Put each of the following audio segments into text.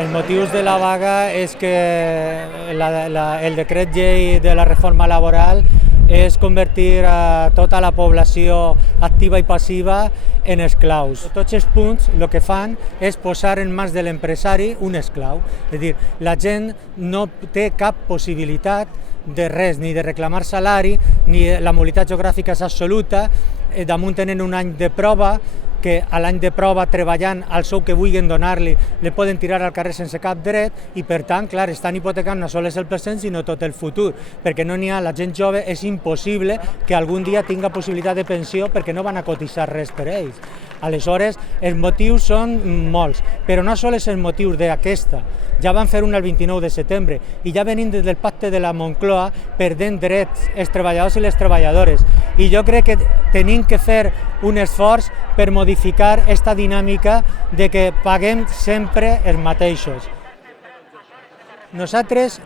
El motiu de la vaga és que el decret llei de la reforma laboral és convertir a tota la població activa i passiva en esclaus. Tots els punts el que fan és posar en mans de l'empresari un esclau. És a dir, la gent no té cap possibilitat de res, ni de reclamar salari, ni la mobilitat geogràfica és absoluta, damunt tenen un any de prova, que a l'any de prova treballant al sou que vulguin donar-li le poden tirar al carrer sense cap dret i per tant, clar, estan hipotecant no sols el present sinó tot el futur, perquè no n'hi ha, la gent jove és impossible que algun dia tinga possibilitat de pensió perquè no van a cotitzar res per ells. Aleshores, els motius són molts, però no sols els motius d'aquesta. Ja van fer un el 29 de setembre i ja venim des del pacte de la Moncloa perdent drets els treballadors i les treballadores. I jo crec que tenim que fer un esforç per modificar aquesta dinàmica de que paguem sempre els mateixos. Nosaltres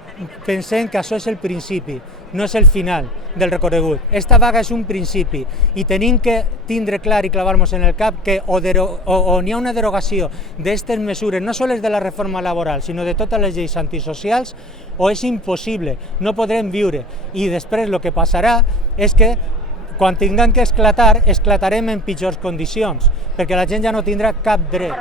pensem que això és el principi, no és el final del recorregut. Esta vaga és un principi i tenim que tindre clar i clavar-nos en el cap que o n'hi ha una derogació d'aquestes mesures, no sols de la reforma laboral, sinó de totes les lleis antisocials, o és impossible, no podrem viure. I després el que passarà és que quan tinguem que esclatar, esclatarem en pitjors condicions, perquè la gent ja no tindrà cap dret.